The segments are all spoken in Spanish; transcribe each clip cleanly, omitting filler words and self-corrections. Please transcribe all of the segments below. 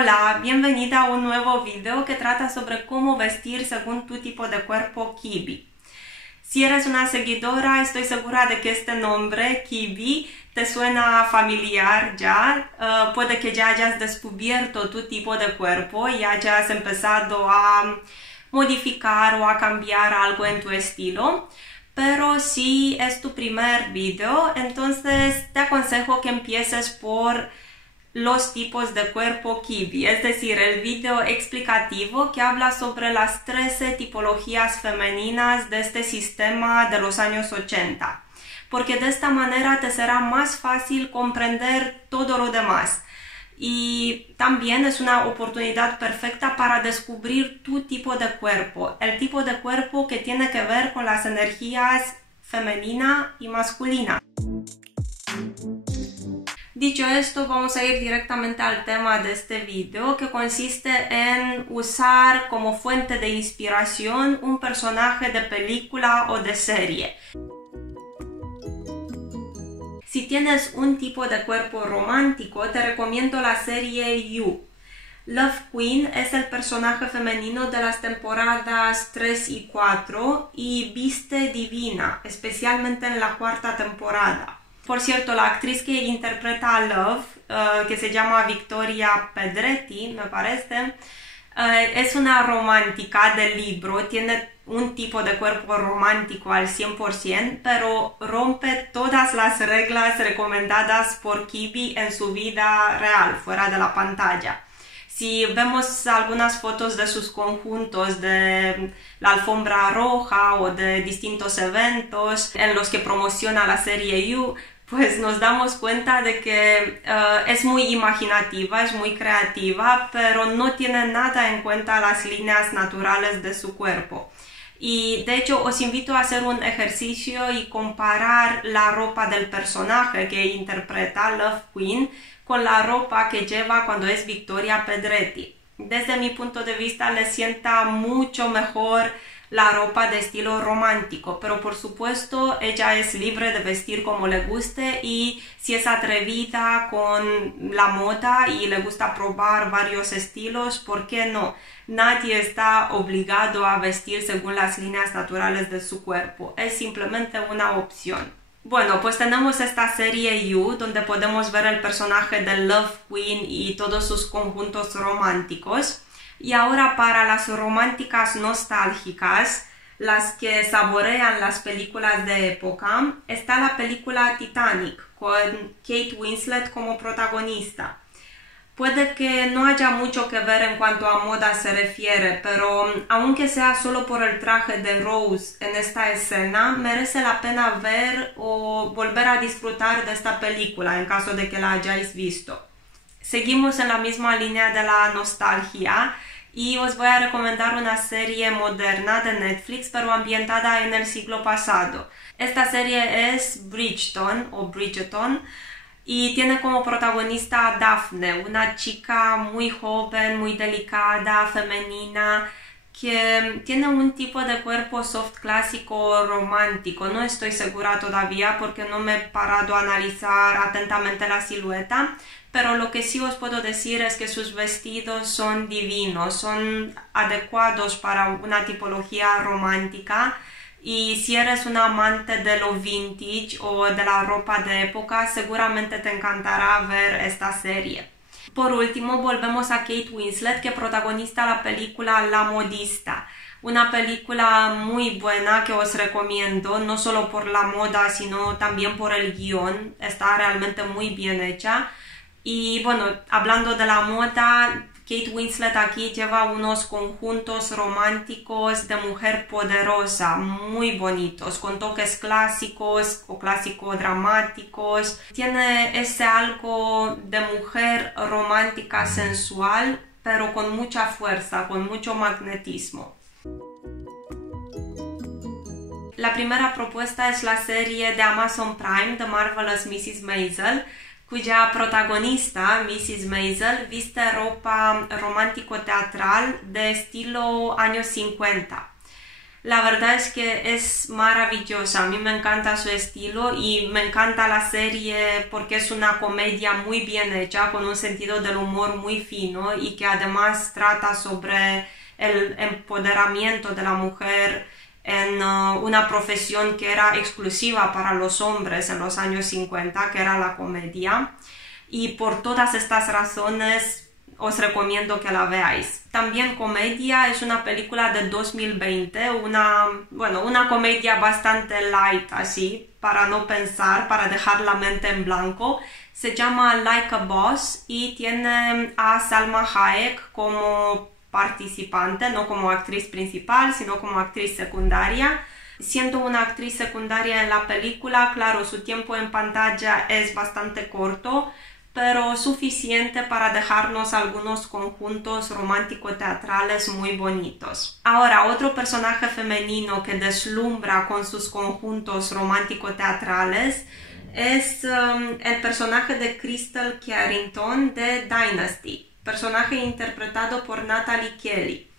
Hola, bienvenida a un nuevo video que trata sobre cómo vestir según tu tipo de cuerpo Kibi. Si eres una seguidora, estoy segura de que este nombre, Kibi, te suena familiar ya. Puede que ya hayas descubierto tu tipo de cuerpo y hayas empezado a modificar o a cambiar algo en tu estilo. Pero si es tu primer video, entonces te aconsejo que empieces por los tipos de cuerpo Kibi, es decir, el video explicativo que habla sobre las 13 tipologías femeninas de este sistema de los años 80, porque de esta manera te será más fácil comprender todo lo demás. Y también es una oportunidad perfecta para descubrir tu tipo de cuerpo, el tipo de cuerpo que tiene que ver con las energías femenina y masculina. Dicho esto, vamos a ir directamente al tema de este video, que consiste en usar como fuente de inspiración un personaje de película o de serie. Si tienes un tipo de cuerpo romántico, te recomiendo la serie You. Love Queen es el personaje femenino de las temporadas 3 y 4 y viste divina, especialmente en la cuarta temporada. Por cierto, la actriz que interpreta a Love, que se llama Victoria Pedretti, me parece, es una romántica del libro, tiene un tipo de cuerpo romántico al 100%, pero rompe todas las reglas recomendadas por Kibi en su vida real, fuera de la pantalla. Si vemos algunas fotos de sus conjuntos de la alfombra roja o de distintos eventos en los que promociona la serie You, pues nos damos cuenta de que es muy imaginativa, es muy creativa, pero no tiene nada en cuenta las líneas naturales de su cuerpo. Y de hecho os invito a hacer un ejercicio y comparar la ropa del personaje que interpreta Love Queen con la ropa que lleva cuando es Victoria Pedretti. Desde mi punto de vista le sienta mucho mejor la ropa de estilo romántico, pero por supuesto ella es libre de vestir como le guste, y si es atrevida con la moda y le gusta probar varios estilos, ¿por qué no? Nadie está obligado a vestir según las líneas naturales de su cuerpo, es simplemente una opción. Bueno, pues tenemos esta serie You, donde podemos ver el personaje de Love Queen y todos sus conjuntos románticos. Y ahora para las románticas nostálgicas, las que saborean las películas de época, está la película Titanic, con Kate Winslet como protagonista. Puede que no haya mucho que ver en cuanto a moda se refiere, pero aunque sea solo por el traje de Rose en esta escena, merece la pena ver o volver a disfrutar de esta película en caso de que la hayáis visto. Seguimos en la misma línea de la nostalgia y os voy a recomendar una serie moderna de Netflix, pero ambientada en el siglo pasado. Esta serie es Bridgerton o Bridgerton y tiene como protagonista a Daphne, una chica muy joven, muy delicada, femenina, que tiene un tipo de cuerpo soft clásico romántico. No estoy segura todavía porque no me he parado a analizar atentamente la silueta, pero lo que sí os puedo decir es que sus vestidos son divinos, son adecuados para una tipología romántica, y si eres un amante de lo vintage o de la ropa de época, seguramente te encantará ver esta serie. Por último, volvemos a Kate Winslet, que protagoniza la película La Modista, una película muy buena que os recomiendo, no solo por la moda, sino también por el guión. Está realmente muy bien hecha. Y bueno, hablando de la moda, Kate Winslet aquí lleva unos conjuntos románticos de mujer poderosa, muy bonitos, con toques clásicos o clásico-dramáticos. Tiene ese algo de mujer romántica sensual, pero con mucha fuerza, con mucho magnetismo. La primera propuesta es la serie de Amazon Prime, The Marvelous Mrs. Maisel, cuya protagonista, Mrs. Maisel, viste ropa romántico-teatral de estilo años 50. La verdad es que es maravillosa, a mí me encanta su estilo y me encanta la serie porque es una comedia muy bien hecha, con un sentido del humor muy fino y que además trata sobre el empoderamiento de la mujer en una profesión que era exclusiva para los hombres en los años 50, que era la comedia. Y por todas estas razones os recomiendo que la veáis. También Comedia es una película de 2020, una comedia bastante light así, para no pensar, para dejar la mente en blanco. Se llama Like a Boss y tiene a Salma Hayek como participante, no como actriz principal, sino como actriz secundaria. Siendo una actriz secundaria en la película, claro, su tiempo en pantalla es bastante corto, pero suficiente para dejarnos algunos conjuntos romántico-teatrales muy bonitos. Ahora, otro personaje femenino que deslumbra con sus conjuntos romántico-teatrales es el personaje de Crystal Carrington de Dynasty, personaje interpretado por Natalie Kelly.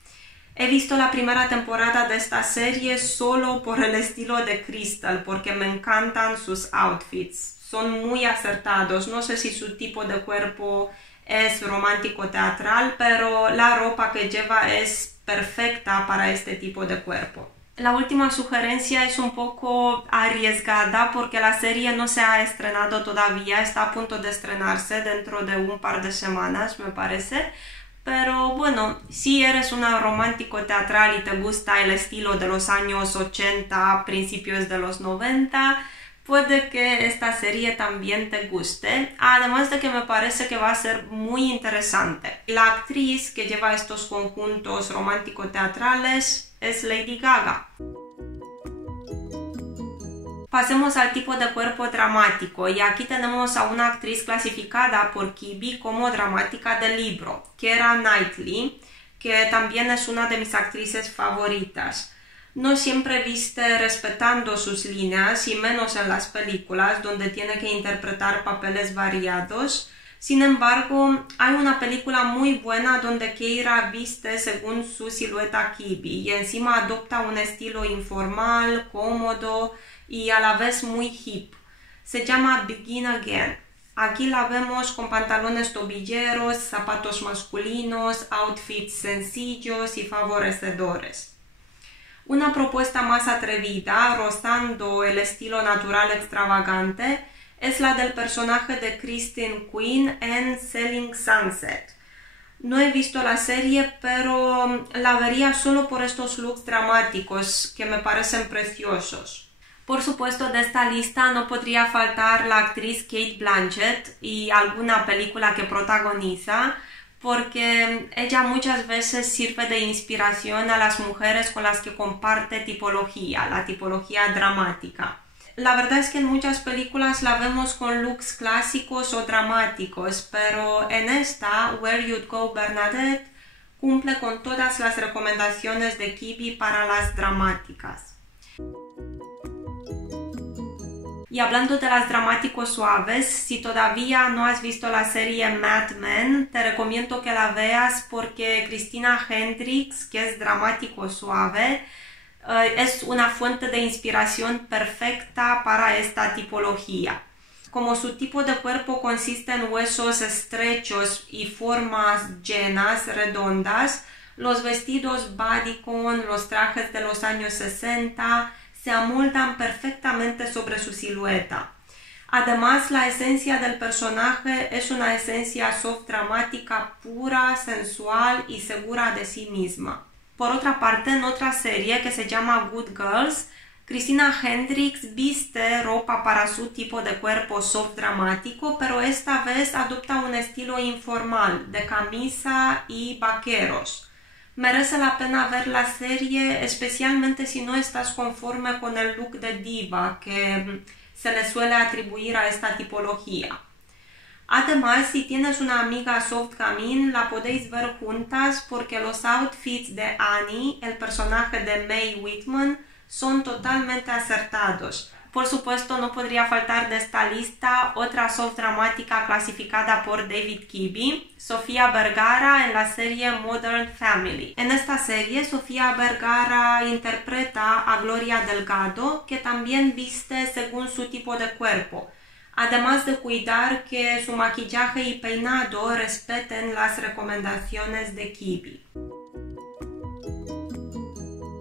He visto la primera temporada de esta serie solo por el estilo de Crystal, porque me encantan sus outfits. Son muy acertados, no sé si su tipo de cuerpo es romántico teatral, pero la ropa que lleva es perfecta para este tipo de cuerpo. La última sugerencia es un poco arriesgada porque la serie no se ha estrenado todavía, está a punto de estrenarse dentro de un par de semanas, me parece. Pero bueno, si eres una romántico teatral y te gusta el estilo de los años 80, principios de los 90, puede que esta serie también te guste, además de que me parece que va a ser muy interesante. La actriz que lleva estos conjuntos romántico-teatrales es Lady Gaga. Pasemos al tipo de cuerpo dramático y aquí tenemos a una actriz clasificada por Quibi como dramática de libro, Keira Knightley, que también es una de mis actrices favoritas. No siempre viste respetando sus líneas y menos en las películas donde tiene que interpretar papeles variados. Sin embargo, hay una película muy buena donde Keira viste según su silueta Quibi y encima adopta un estilo informal, cómodo y a la vez muy hip. Se llama Begin Again. Aquí la vemos con pantalones tobilleros, zapatos masculinos, outfits sencillos y favorecedores. Una propuesta más atrevida, rozando el estilo natural extravagante, es la del personaje de Christine Quinn en Selling Sunset. No he visto la serie, pero la vería solo por estos looks dramáticos que me parecen preciosos. Por supuesto, de esta lista no podría faltar la actriz Cate Blanchett y alguna película que protagoniza, porque ella muchas veces sirve de inspiración a las mujeres con las que comparte tipología, la tipología dramática. La verdad es que en muchas películas la vemos con looks clásicos o dramáticos, pero en esta, Where You'd Go Bernadette, cumple con todas las recomendaciones de Quibi para las dramáticas. Y hablando de las dramáticos suaves, si todavía no has visto la serie Mad Men, te recomiendo que la veas porque Christina Hendricks, que es dramático suave, es una fuente de inspiración perfecta para esta tipología. Como su tipo de cuerpo consiste en huesos estrechos y formas llenas, redondas, los vestidos bodycon, los trajes de los años 60, se amoldan perfectamente sobre su silueta. Además, la esencia del personaje es una esencia soft dramática pura, sensual y segura de sí misma. Por otra parte, en otra serie que se llama Good Girls, Christina Hendricks viste ropa para su tipo de cuerpo soft dramático, pero esta vez adopta un estilo informal, de camisa y vaqueros. Merece la pena ver la serie, especialmente si no estás conforme con el look de diva que se le suele atribuir a esta tipología. Además, si tienes una amiga soft gamin, la podéis ver juntas porque los outfits de Annie, el personaje de Mae Whitman, son totalmente acertados. Por supuesto, no podría faltar de esta lista otra soft dramática clasificada por David Kibbie, Sofía Vergara en la serie Modern Family. En esta serie, Sofía Vergara interpreta a Gloria Delgado, que también viste según su tipo de cuerpo, además de cuidar que su maquillaje y peinado respeten las recomendaciones de Kibbie.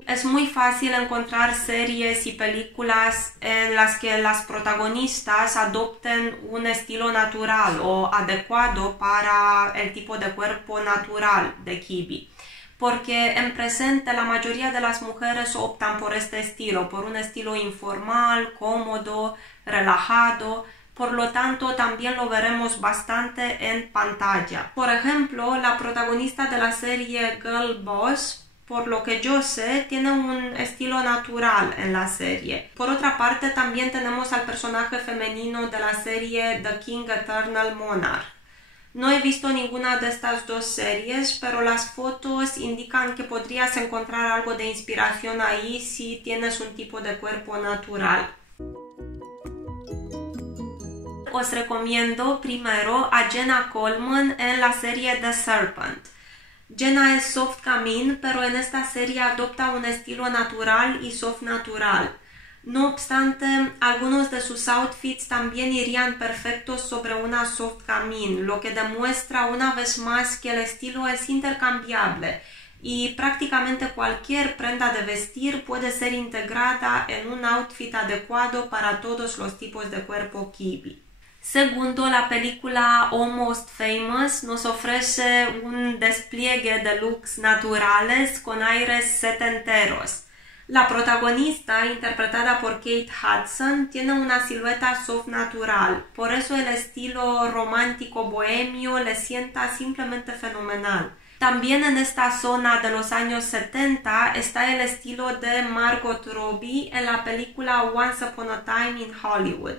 Es muy fácil encontrar series y películas en las que las protagonistas adopten un estilo natural o adecuado para el tipo de cuerpo natural de Kibbie, porque en presente la mayoría de las mujeres optan por este estilo, por un estilo informal, cómodo, relajado. Por lo tanto, también lo veremos bastante en pantalla. Por ejemplo, la protagonista de la serie Girl Boss, por lo que yo sé, tiene un estilo natural en la serie. Por otra parte, también tenemos al personaje femenino de la serie The King Eternal Monarch. No he visto ninguna de estas dos series, pero las fotos indican que podrías encontrar algo de inspiración ahí si tienes un tipo de cuerpo natural. Os recomiendo primero a Jenna Coleman en la serie The Serpent. Jenna es soft camin, pero en esta serie adopta un estilo natural y soft natural. No obstante, algunos de sus outfits también irían perfectos sobre una soft camin, lo que demuestra una vez más que el estilo es intercambiable y prácticamente cualquier prenda de vestir puede ser integrada en un outfit adecuado para todos los tipos de cuerpo Kibbie. Segundo, la película Almost Famous nos ofrece un despliegue de looks naturales con aires setenteros. La protagonista, interpretada por Kate Hudson, tiene una silueta soft natural, por eso el estilo romántico bohemio le sienta simplemente fenomenal. También en esta zona de los años 70 está el estilo de Margot Robbie en la película Once Upon a Time in Hollywood.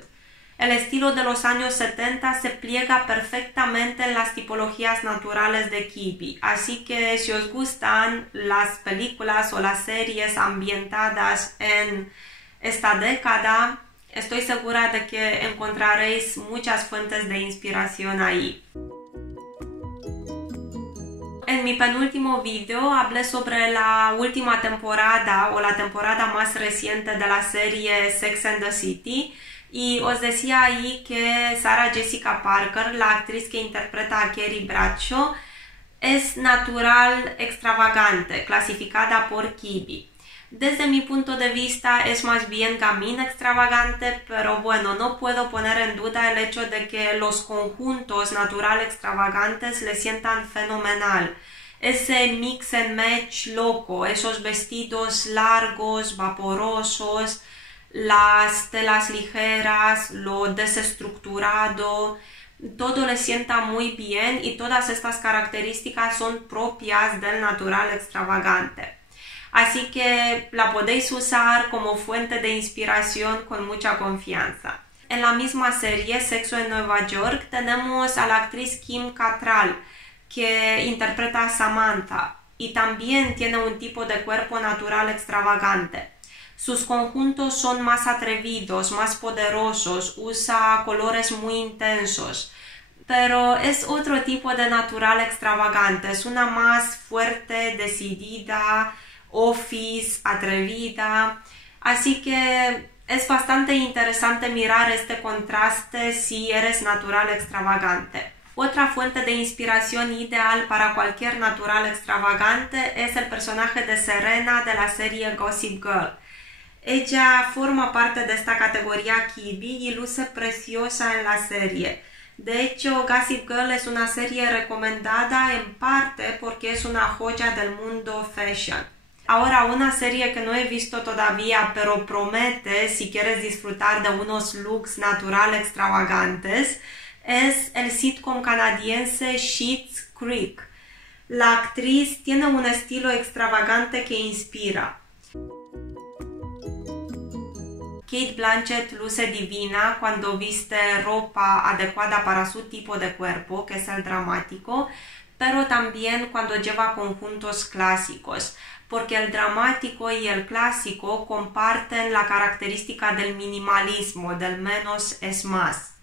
El estilo de los años 70 se pliega perfectamente en las tipologías naturales de Kibbie, así que si os gustan las películas o las series ambientadas en esta década, estoy segura de que encontraréis muchas fuentes de inspiración ahí. En mi penúltimo video hablé sobre la última temporada o la temporada más reciente de la serie Sex and the City, y os decía ahí que Sarah Jessica Parker, la actriz que interpreta a Carrie Bradshaw, es natural extravagante, clasificada por Kibbie. Desde mi punto de vista es más bien gamín extravagante, pero bueno, no puedo poner en duda el hecho de que los conjuntos natural extravagantes le sientan fenomenal. Ese mix and match loco, esos vestidos largos, vaporosos, las telas ligeras, lo desestructurado, todo le sienta muy bien y todas estas características son propias del natural extravagante. Así que la podéis usar como fuente de inspiración con mucha confianza. En la misma serie, Sexo en Nueva York, tenemos a la actriz Kim Cattrall, que interpreta a Samantha y también tiene un tipo de cuerpo natural extravagante. Sus conjuntos son más atrevidos, más poderosos, usa colores muy intensos, pero es otro tipo de natural extravagante, es una más fuerte, decidida, office, atrevida, así que es bastante interesante mirar este contraste si eres natural extravagante. Otra fuente de inspiración ideal para cualquier natural extravagante es el personaje de Serena de la serie Gossip Girl. Ella forma parte de esta categoría Kibbie y luce preciosa en la serie. De hecho, Gossip Girl es una serie recomendada en parte porque es una joya del mundo fashion. Ahora, una serie que no he visto todavía, pero promete, si quieres disfrutar de unos looks natural extravagantes, es el sitcom canadiense Schitt's Creek. La actriz tiene un estilo extravagante que inspira. Cate Blanchett luce divina cuando viste ropa adecuada para su tipo de cuerpo, que es el dramático, pero también cuando lleva conjuntos clásicos, porque el dramático y el clásico comparten la característica del minimalismo, del menos es más.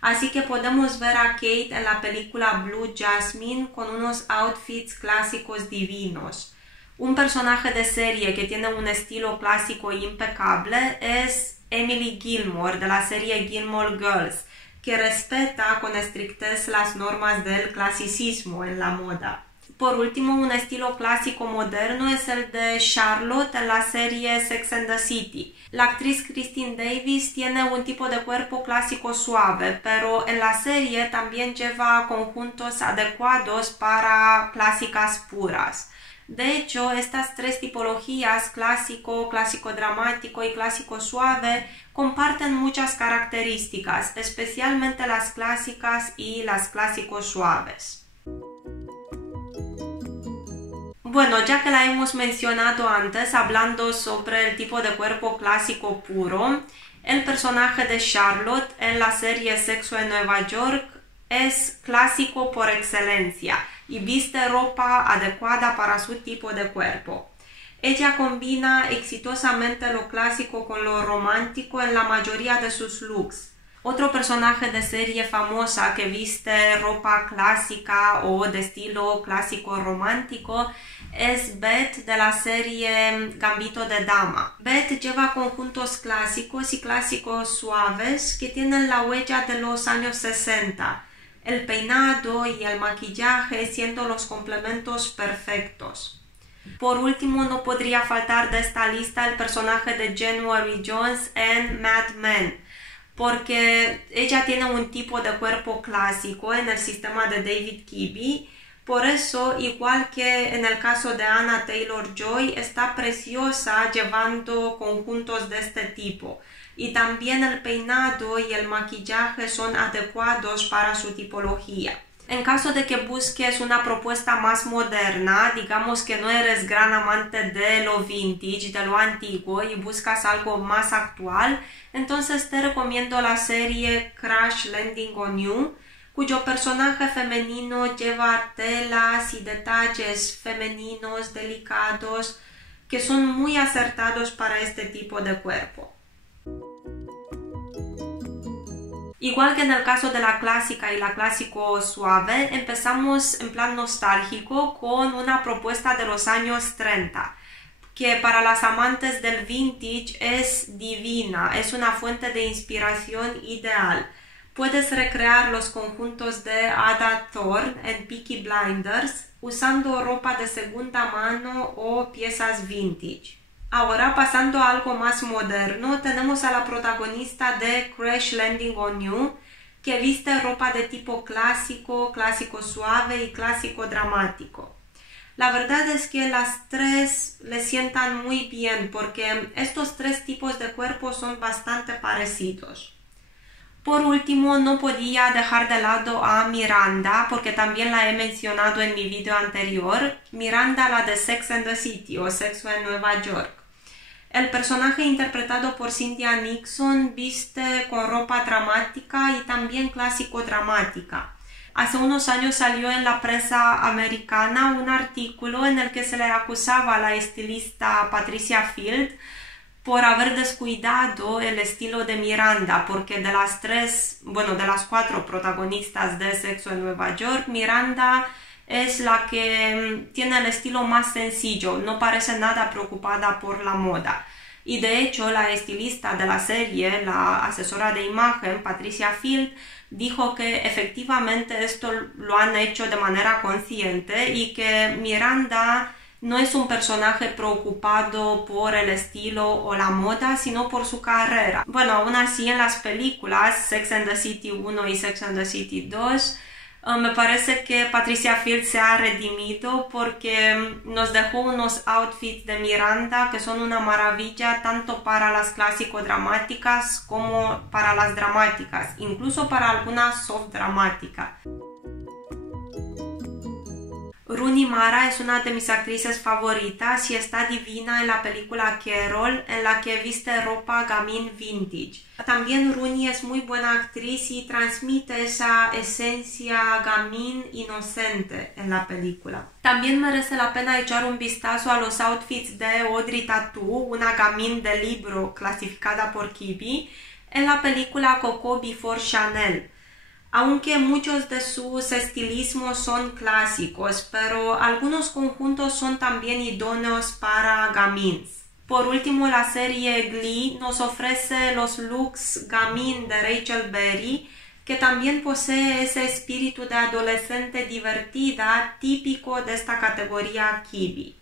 Así que podemos ver a Kate en la película Blue Jasmine con unos outfits clásicos divinos. Un personaje de serie que tiene un estilo clásico impecable es Emily Gilmore de la serie Gilmore Girls, que respeta con estrictez las normas del clasicismo en la moda. Por último, un estilo clásico moderno es el de Charlotte en la serie Sex and the City. La actriz Christine Davis tiene un tipo de cuerpo clásico suave, pero en la serie también lleva conjuntos adecuados para clásicas puras. De hecho, estas tres tipologías, clásico, clásico dramático y clásico suave, comparten muchas características, especialmente las clásicas y las clásicos suaves. Bueno, ya que la hemos mencionado antes, hablando sobre el tipo de cuerpo clásico puro, el personaje de Charlotte en la serie Sexo en Nueva York es clásico por excelencia y viste ropa adecuada para su tipo de cuerpo. Ella combina exitosamente lo clásico con lo romántico en la mayoría de sus looks. Otro personaje de serie famosa que viste ropa clásica o de estilo clásico romántico es Beth de la serie Gambito de Dama. Beth lleva conjuntos clásicos y clásicos suaves que tienen la huella de los años 60, el peinado y el maquillaje siendo los complementos perfectos. Por último, no podría faltar de esta lista el personaje de January Jones en Mad Men, porque ella tiene un tipo de cuerpo clásico en el sistema de David Kibbee. Por eso, igual que en el caso de Anna Taylor-Joy, está preciosa llevando conjuntos de este tipo. Y también el peinado y el maquillaje son adecuados para su tipología. En caso de que busques una propuesta más moderna, digamos que no eres gran amante de lo vintage, de lo antiguo y buscas algo más actual, entonces te recomiendo la serie Crash Landing on You, cuyo personaje femenino lleva telas y detalles femeninos delicados que son muy acertados para este tipo de cuerpo. Igual que en el caso de la clásica y la clásico suave, empezamos en plan nostálgico con una propuesta de los años 30, que para las amantes del vintage es divina, es una fuente de inspiración ideal. Puedes recrear los conjuntos de Ada Thorne en Peaky Blinders usando ropa de segunda mano o piezas vintage. Ahora, pasando a algo más moderno, tenemos a la protagonista de Crash Landing on You, que viste ropa de tipo clásico, clásico suave y clásico dramático. La verdad es que las tres le sientan muy bien porque estos tres tipos de cuerpo son bastante parecidos. Por último, no podía dejar de lado a Miranda, porque también la he mencionado en mi video anterior. Miranda, la de Sex and the City o Sexo en Nueva York. El personaje interpretado por Cynthia Nixon viste con ropa dramática y también clásico dramática. Hace unos años salió en la prensa americana un artículo en el que se le acusaba a la estilista Patricia Field por haber descuidado el estilo de Miranda, porque de las cuatro protagonistas de Sexo en Nueva York, Miranda es la que tiene el estilo más sencillo, no parece nada preocupada por la moda. Y de hecho, la estilista de la serie, la asesora de imagen, Patricia Field, dijo que efectivamente esto lo han hecho de manera consciente y que Miranda no es un personaje preocupado por el estilo o la moda, sino por su carrera. Bueno, aún así en las películas Sex and the City 1 y Sex and the City 2, me parece que Patricia Field se ha redimido porque nos dejó unos outfits de Miranda que son una maravilla tanto para las clásico-dramáticas como para las dramáticas, incluso para algunas soft-dramáticas. Rooney Mara es una de mis actrices favoritas y está divina en la película Carol, en la que viste ropa gamín vintage. También Rooney es muy buena actriz y transmite esa esencia gamín inocente en la película. También merece la pena echar un vistazo a los outfits de Audrey Tautou, una gamín de libro clasificada por Quibi, en la película Coco Before Chanel. Aunque muchos de sus estilismos son clásicos, pero algunos conjuntos son también idóneos para gamins. Por último, la serie Glee nos ofrece los looks gamín de Rachel Berry, que también posee ese espíritu de adolescente divertida típico de esta categoría Quibi.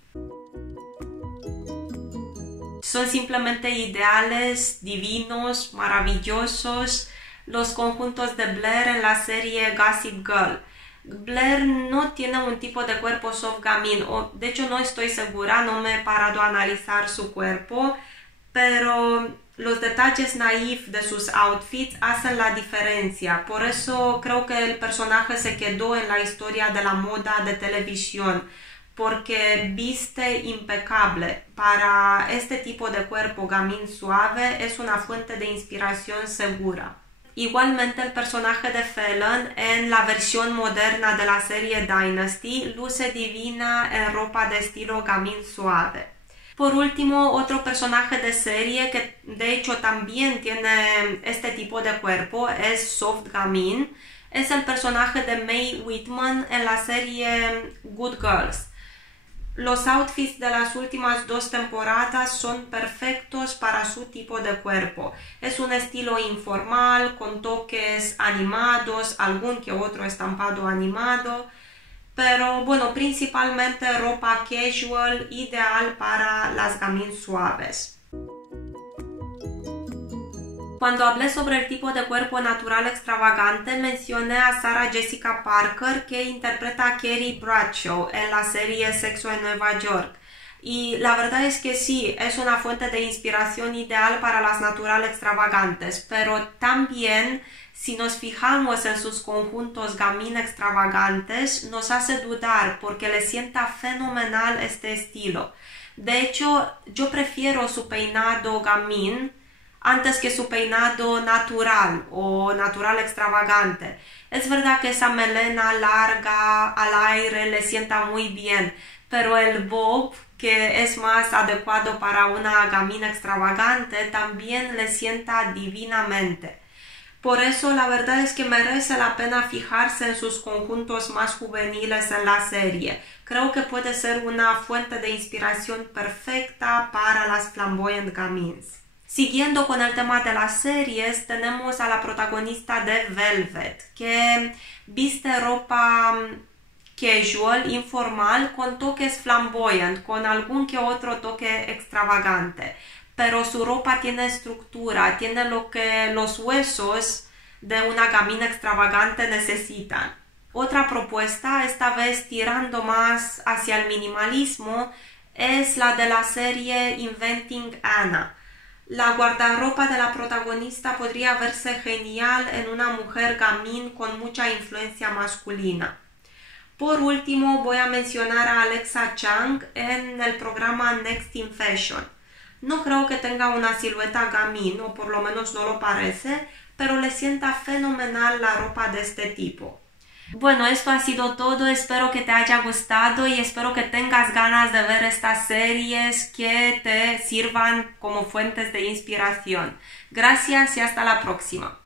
Son simplemente ideales, divinos, maravillosos los conjuntos de Blair en la serie Gossip Girl. Blair no tiene un tipo de cuerpo soft gamín, o de hecho no estoy segura, no me he parado a analizar su cuerpo, pero los detalles naif de sus outfits hacen la diferencia. Por eso creo que el personaje se quedó en la historia de la moda de televisión, porque viste impecable. Para este tipo de cuerpo gamín suave es una fuente de inspiración segura. Igualmente el personaje de Fallon en la versión moderna de la serie Dynasty luce divina en ropa de estilo gamín suave. Por último, otro personaje de serie que de hecho también tiene este tipo de cuerpo es soft gamín, es el personaje de Mae Whitman en la serie Good Girls. Los outfits de las últimas 2 temporadas son perfectos para su tipo de cuerpo. Es un estilo informal, con toques animados, algún que otro estampado animado, pero bueno, principalmente ropa casual, ideal para las gamín suaves. Cuando hablé sobre el tipo de cuerpo natural extravagante, mencioné a Sarah Jessica Parker, que interpreta a Carrie Bradshaw en la serie Sexo en Nueva York. Y la verdad es que sí, es una fuente de inspiración ideal para las natural extravagantes, pero también, si nos fijamos en sus conjuntos gamín extravagantes, nos hace dudar porque le sienta fenomenal este estilo. De hecho, yo prefiero su peinado gamín antes que su peinado natural o natural extravagante. Es verdad que esa melena larga al aire le sienta muy bien, pero el bob, que es más adecuado para una gamín extravagante, también le sienta divinamente. Por eso la verdad es que merece la pena fijarse en sus conjuntos más juveniles en la serie. Creo que puede ser una fuente de inspiración perfecta para las flamboyant gamins. Siguiendo con el tema de las series, tenemos a la protagonista de Velvet, que viste ropa casual, informal, con toques flamboyant, con algún que otro toque extravagante. Pero su ropa tiene estructura, tiene lo que los huesos de una gamín extravagante necesitan. Otra propuesta, esta vez tirando más hacia el minimalismo, es la de la serie Inventing Anna. La guardarropa de la protagonista podría verse genial en una mujer gamín con mucha influencia masculina. Por último, voy a mencionar a Alexa Chung en el programa Next in Fashion. No creo que tenga una silueta gamín, o por lo menos no lo parece, pero le sienta fenomenal la ropa de este tipo. Bueno, esto ha sido todo, espero que te haya gustado y espero que tengas ganas de ver estas series que te sirvan como fuentes de inspiración. Gracias y hasta la próxima.